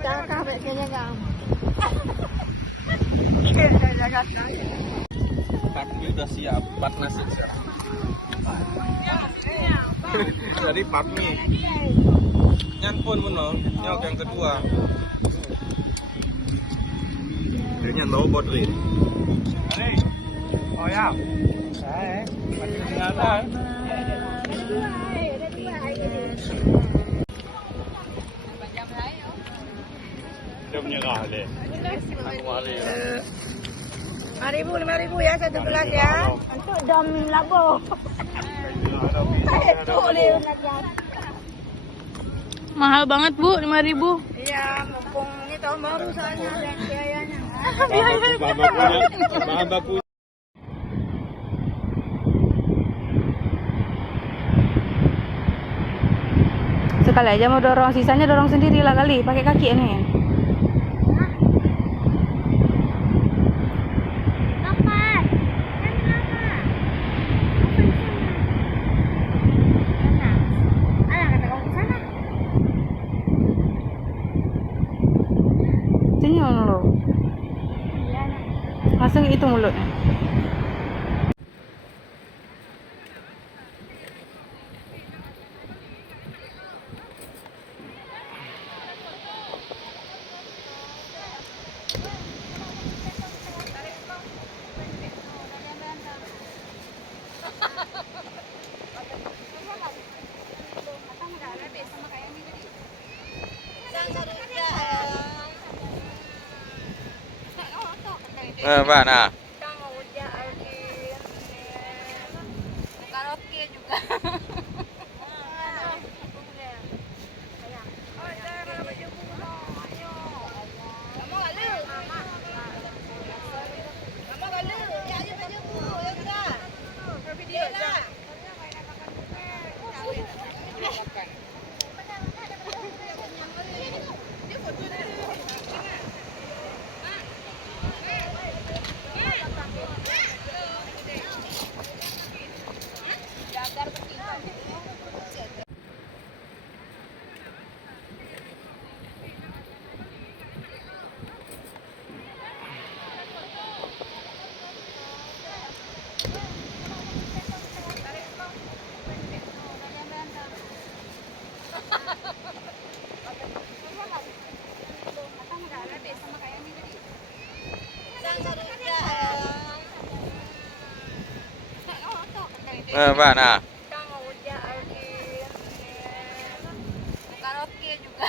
Kakak kayaknya enggak. Pakmi udah siap, Pak nasi siap. Jadi Pakmi yang pun menang, nyok yang kedua. Kayaknya low body. Oh ya, masih kelihatan. Jom nyerah deh. Aku mari. 5.000 ya satu gelas ya. Untuk dom labo. Mahal banget Bu, 5.000. Iya, mumpung ini tahun baru soalnya dan biayanya. Bahan baku. Sekali aja mau dorong, sisanya dorong sendiri lah kali, pakai kaki ini. Senyum lo. Langsung itu mulutnya. Apa nah? Karaoke juga. Apa nah? Karaoke juga.